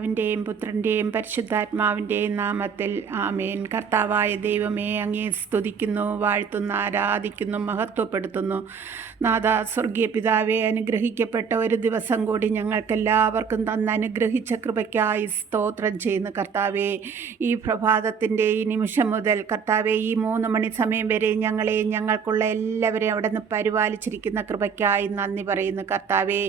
പിതാവിൻ്റെയും പുത്രൻ്റെയും പരിശുദ്ധാത്മാവിൻ്റെയും നാമത്തിൽ ആമേൻ. കർത്താവായ ദൈവമേ, അങ്ങേ സ്തുതിക്കുന്നു, വാഴ്ത്തുന്നു, ആരാധിക്കുന്നു, മഹത്വപ്പെടുത്തുന്നു. നാഥ, സ്വർഗീയ പിതാവേ, അനുഗ്രഹിക്കപ്പെട്ട ഒരു ദിവസം കൂടി ഞങ്ങൾക്കെല്ലാവർക്കും തന്ന് അനുഗ്രഹിച്ച കൃപയ്ക്കായി സ്തോത്രം ചെയ്യുന്നു. കർത്താവേ, ഈ പ്രഭാതത്തിൻ്റെ ഈ നിമിഷം മുതൽ കർത്താവേ, ഈ 3 മണി സമയം വരെ ഞങ്ങളെയും ഞങ്ങൾക്കുള്ള എല്ലാവരെയും അവിടെ നിന്ന് പരിപാലിച്ചിരിക്കുന്ന കൃപയ്ക്കായി നന്ദി പറയുന്നു. കർത്താവേ,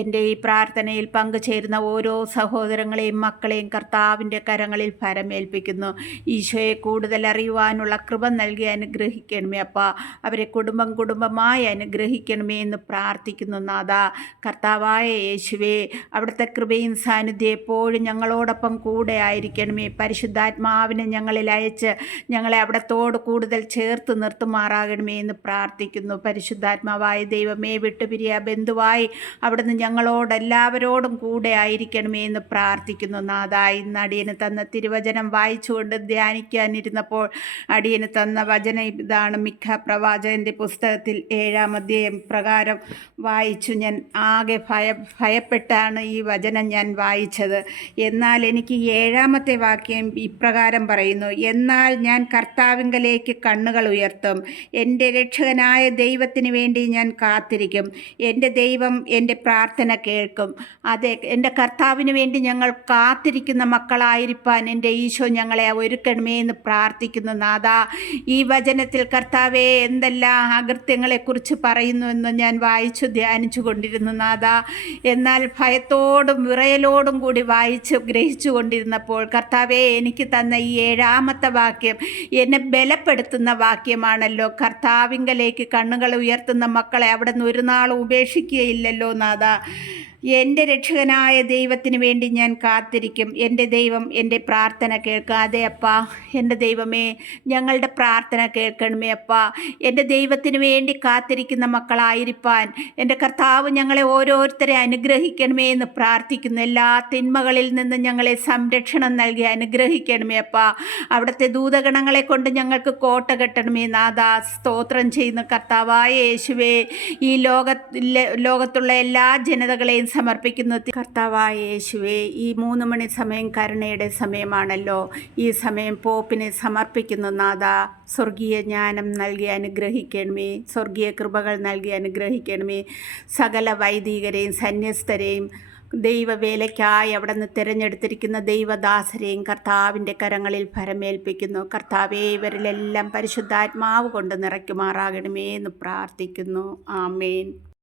എൻ്റെ ഈ പ്രാർത്ഥനയിൽ പങ്കുചേരുന്ന ഓരോ സഹോദരങ്ങളെയും മക്കളെയും കർത്താവിൻ്റെ കരങ്ങളിൽ ഫരമേൽപ്പിക്കുന്നു. ഈശോയെ കൂടുതൽ അറിയുവാനുള്ള കൃപ നൽകി അനുഗ്രഹിക്കണമേ അപ്പ. അവരെ കുടുംബമായി അനുഗ്രഹിക്കണമേ എന്ന് പ്രാർത്ഥിക്കുന്നു. നാഥ, കർത്താവായ യേശുവേ, അവിടുത്തെ കൃപയും സാന്നിധ്യം എപ്പോഴും ഞങ്ങളോടൊപ്പം കൂടെ ആയിരിക്കണമേ. പരിശുദ്ധാത്മാവിനെ ഞങ്ങളിൽ അയച്ച് ഞങ്ങളെ അവിടത്തോട് കൂടുതൽ ചേർത്ത് നിർത്തുമാറാകണമേ എന്ന് പ്രാർത്ഥിക്കുന്നു. പരിശുദ്ധാത്മാവായ ദൈവമേ, വിട്ടുപിരിയ ബന്ധുവായി അവിടുന്ന് ഞങ്ങളോടെല്ലാവരോടും കൂടെ ആയിരിക്കണമേ എന്ന് പ്രാർത്ഥിക്കുന്നു. നാഥ, ഇന്ന് അടിയന് തന്ന തിരുവചനം വായിച്ചുകൊണ്ട് ധ്യാനിക്കാനിരുന്നപ്പോൾ അടിയന് തന്ന വചനം ഇതാണ്. മിഖ പ്രവാചകൻ്റെ പുസ്തകത്തിൽ 7-ാം അധ്യായം പ്രകാരം വായിച്ചു. ഞാൻ ആകെ ഭയപ്പെട്ടാണ് ഈ വചനം ഞാൻ വായിച്ചത്. എന്നാൽ എനിക്ക് 7-ാമത്തെ വാക്യം ഇപ്രകാരം പറയുന്നു: എന്നാൽ ഞാൻ കർത്താവിങ്കലേക്ക് കണ്ണുകൾ ഉയർത്തും, എൻ്റെ രക്ഷകനായ ദൈവത്തിന് വേണ്ടി ഞാൻ കാത്തിരിക്കും. എൻ്റെ ദൈവം എൻ്റെ പ്രാർത്ഥന കേൾക്കും. അതെ, എൻ്റെ കർത്താവിന് വേണ്ടി ഞങ്ങൾ കാത്തിരിക്കുന്ന മക്കളായിരിക്കാൻ എൻ്റെ ഈശോ ഞങ്ങളെ ഒരുക്കണമേ എന്ന് പ്രാർത്ഥിക്കുന്നു. നാഥ, ഈ വചനത്തിൽ കർത്താവെ എന്തെല്ലാം അകൃത്യങ്ങളെക്കുറിച്ച് പറയുന്നുവെന്ന് ഞാൻ വായിച്ചു ധ്യാനിച്ചു കൊണ്ടിരുന്നു. നാഥ, എന്നാൽ ഭയത്തോടും വിറയലോടും കൂടി വായിച്ച് ഗ്രഹിച്ചു കൊണ്ടിരുന്നപ്പോൾ കർത്താവെ എനിക്ക് തന്ന ഈ 7-ാമത്തെ വാക്യം എന്നെ ബലപ്പെടുത്തുന്ന വാക്യമാണല്ലോ. കർത്താവിങ്കലേക്ക് കണ്ണുകൾ ഉയർത്തുന്ന മക്കളെ അവിടെ നിന്ന് ഒരു നാളും ഉപേക്ഷിക്കുകയില്ലല്ലോ. നാഥ, എൻ്റെ രക്ഷകനായ ദൈവത്തിന് വേണ്ടി ഞാൻ കാത്തിരിക്കും. എൻ്റെ ദൈവം എൻ്റെ പ്രാർത്ഥന കേൾക്കുക. അതെ അപ്പ, എൻ്റെ ദൈവമേ, ഞങ്ങളുടെ പ്രാർത്ഥന കേൾക്കണമേ അപ്പ. എൻ്റെ ദൈവത്തിന് വേണ്ടി കാത്തിരിക്കുന്ന മക്കളായിരിക്കാൻ എൻ്റെ കർത്താവ് ഞങ്ങളെ ഓരോരുത്തരെ അനുഗ്രഹിക്കണമേ എന്ന് പ്രാർത്ഥിക്കുന്നു. എല്ലാ തിന്മകളിൽ നിന്ന് ഞങ്ങളെ സംരക്ഷണം നൽകി അനുഗ്രഹിക്കണമേ അപ്പ. അവിടുത്തെ ദൂതഗണങ്ങളെ കൊണ്ട് ഞങ്ങൾക്ക് കോട്ട കെട്ടണമേ. നാഥ, സ്തോത്രം ചെയ്യുന്ന കർത്താവായ യേശുവേ, ഈ ലോകത്തുള്ള എല്ലാ ജനതകളെയും സമർപ്പിക്കുന്നു. കർത്താവായ യേശുവേ, ഈ 3 മണി സമയം കരുണയുടെ സമയമാണല്ലോ. ഈ സമയം പോപ്പിനെ സമർപ്പിക്കുന്നു. നാഥ, സ്വർഗീയ ജ്ഞാനം നൽകി അനുഗ്രഹിക്കണമേ, സ്വർഗീയ കൃപകൾ നൽകി അനുഗ്രഹിക്കണമേ. സകല വൈദികരെയും സന്യസ്തരെയും ദൈവവേലയ്ക്കായി അവിടെ നിന്ന് തിരഞ്ഞെടുത്തിരിക്കുന്ന ദൈവദാസരെയും കർത്താവിൻ്റെ കരങ്ങളിൽ ഫരമേൽപ്പിക്കുന്നു. കർത്താവേ, ഇവരിലെല്ലാം പരിശുദ്ധാത്മാവ് കൊണ്ട് നിറയ്ക്കുമാറാകണമേ എന്ന് പ്രാർത്ഥിക്കുന്നു. ആമേൻ.